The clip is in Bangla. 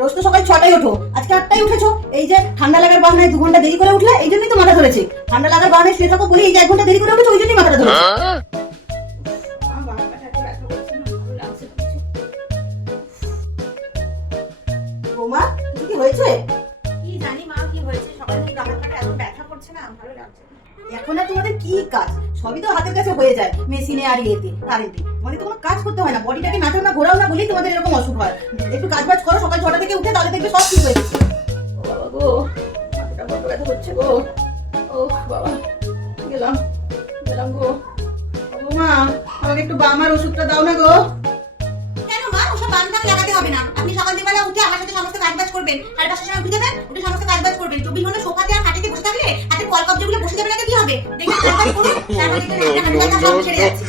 রোজ তো সকাল 6টায় ওঠো, আজকে 8টায় উঠেছো। এই যে ঠান্ডা লাগার বাহানায় 2 ঘন্টা দেরি করে উঠলে, এই জন্যই তো মাথা ধরেছে। ঠান্ডা লাগার বাহানায় শুয়ে থাকো বলে এই যে 1 ঘন্টা দেরি করে উঠেছো, ওই জন্যই মাথাটা ধরেছে। বৌমা, কি হয়েছে? কি জানি মা, কি হয়েছে? সকাল থেকে গামা কাটা এত ব্যথা করছে না, ভালো লাগছে না। এখন আর তোমাদের কি কাজ? সবই তো হাতের কাছে হয়ে যায়, মেশিনে আর ইয়েতে, কারেন্টে। তোমাদের তো কোনো কাজ করতে হয় না, বডিটাকে নাচাও না, ঘোরাও না বলেই তোমাদের এরকম অসুখ হয়। একটু কাজ বাজ করো সকাল 6টা থেকে উঠে, তাহলে দেখবে সব ঠিক হয়ে গেছে। ও বাবা গো, মাথাটা বড্ড ব্যথা করছে গো। ও বাবা, গেলাম গেলাম গো। ও মা, আমাকে একটু বামার ওষুধটা দাও না গো। কেন মা, ওসব বান টান লাগাতে হবে না। আপনি সকালবেলা উঠে আমার সাথে সমস্ত কাজ বাজ করবেন, আর 5টার সময় উঠে যাবেন, উঠে সমস্ত কাজ বাজ করবেন। 24 ঘন্টা সোফাতে আর খাটেতে বসে থাকলে হাতে কল কবজাগুলো বসে যাবে না, তো কি হবে? দেখবেন কাজ বাজ করুন, তারপরে দেখবেন হাতে হাত ব্যথা সব ছেড়ে যাচ্ছে।